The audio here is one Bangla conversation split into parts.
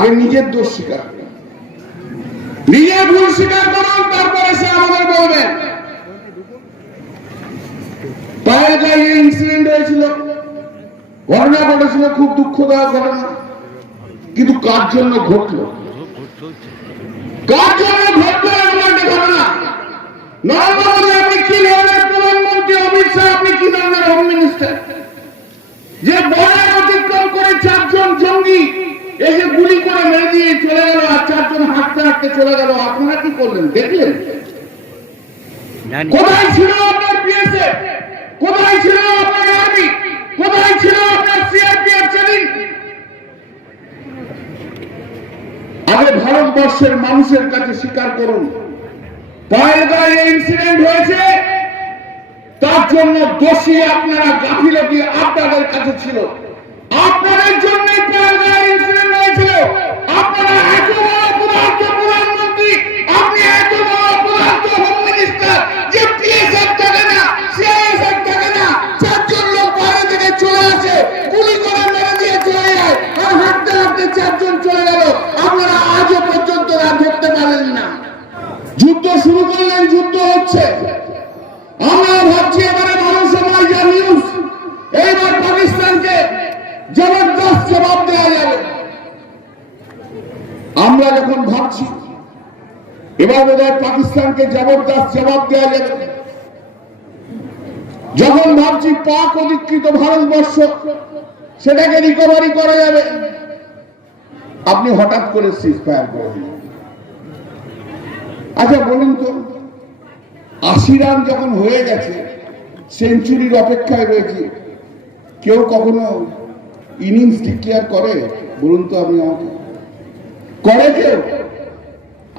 আগে নিজের দোষ স্বীকার। নিজের ভুল স্বীকার করুন তারপরে সে আমাদের গায়ে ইনসিডেন্ট হয়েছিল। ঘটনা ঘটেছিল, খুব দুঃখদায়ক ঘটনা। কিন্তু কার জন্য ঘটলো? কার জন্য ঘটলো এমন একটা ঘটনা? নরেন্দ্র আপনি কি ধরনের প্রধানমন্ত্রী অমিত শাহ, আপনি কি ধরনের হোম মিনিস্টার যে বর্ডার এসে গুলি করে মেরে দিয়ে চলে গেল আর চারজন হাঁটতে হাঁটতে চলে গেল আপনারা কি করলেন? দেখলেন? কোথায় ছিল আপনার পিএসএফ কোথায় ছিল আপনার আর্মি কোথায় ছিল আপনার সিআরপিএফ সেদিন? আগে ভারতবর্ষের মানুষের কাছে স্বীকার করুন। পায়ের গায়ে ইনসিডেন্ট হয়েছে। তার জন্য দোষী আপনারা গাফিলতি আপনাদের কাছে ছিল আপনাদের জন্য পায়ের গায়ে ইনসিডেন্ট হয়েছিল আপনারা এত বড় অপরাধ প্রধানমন্ত্রী আপনি এত বড় অপরাধ হোম মিনিস্টার যে পিএসএফ থাকে না সিআইএসএফ থাকে না চারজন লোক বাইরে থেকে চলে আসে গুলি করে মেরে দিয়ে চলে যায় আর হাঁটতে হাঁটতে চারজন চলে গেল আপনারা আজও পর্যন্ত আর ধরতে পারেন না যুদ্ধ শুরু করলেন হচ্ছে। আমরা ভাবছি এবারে মানুষ যা নিউজ এইবার পাকিস্তানকে জবরদস্ত জবাব দেওয়া যাবে। আমরা যখন ভাবছি, এবার বোধ পাকিস্তানকে জবরদস্ত জবাব দেওয়া যাবে। যখন ভাবছি পাক অধিকৃত ভারতবর্ষ, সেটাকে রিকভারি করা যাবে। আপনি হঠাৎ করে সিজ ফায়ার করে আচ্ছা বলুন তো আশি রান যখন হয়ে গেছে সেঞ্চুরির অপেক্ষায় রয়েছে। কেউ কখনো ইনিংস ডিক্লেয়ার করে? বলুন তো আপনি আমাকে। করে কেউ?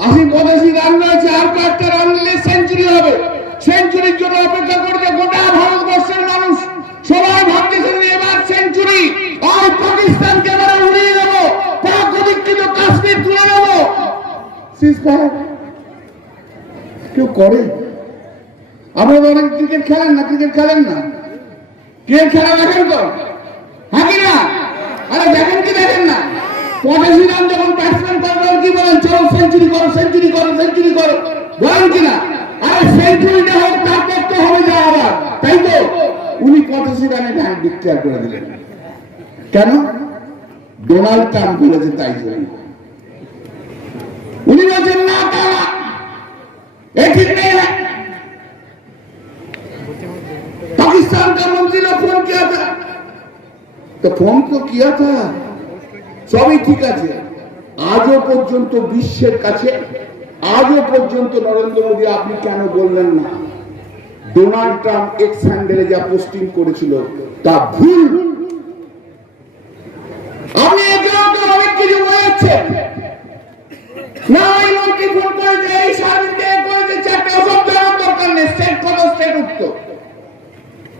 আশি পঁচাশি রান রয়েছে, আর কয়েকটা রান নিলে সেঞ্চুরি হবে। সেঞ্চুরির জন্য অপেক্ষা করছে গোটা ভারতবর্ষের মানুষ। সবাই ভাবতেছেন এবার সেঞ্চুরি আর পাকিস্তানকে এবারে উড়িয়ে দেবো। পাক অধিকৃত কাশ্মীর তুলে দেবো কেউ করে? আপনারা অনেক ক্রিকেট খেলেন না, ক্রিকেট খেলেন না। ক্রিকেট খেলা দেখেন তো। হ্যাঁ হাকি না? আরে দেখেন কি দেখেন না? পঁচাশি রান যখন ব্যাটসম্যান করবেন কি বলেন? চলো সেঞ্চুরি করো সেঞ্চুরি করো সেঞ্চুরি করো। বলেন কি না? আরে সেঞ্চুরিটা হোক, তারপর তো হবে যা আবার। তাই তো? উনি পঁচাশি রানে হ্যান্ড ডিক্লেয়ার করে দিলেন। কেন? ডোনাল্ড ট্রাম্প বলেছে তাই জন্য। উনি বলছেন, না তারা এ নেই। नहीं है पाकिस्तान का मंत्री ने फोन किया था তো ফোন তো কিয়া থা সবই ঠিক আছে আজও পর্যন্ত বিশ্বের কাছে আজও পর্যন্ত নরেন্দ্র মোদী আপনি কেন বললেন না ডোনাল্ড ট্রাম্প এক্স হ্যান্ডেলে যা পোস্টিং করেছিল তা ভুল আপনি এখানেও তো অনেক কিছু বোঝাচ্ছে না ওই লোককে ফোন করেছে এই স্বাধীন দিয়ে করেছে চারটে ওসব জানার দরকার নেই স্টেট কত স্টেট উঠতো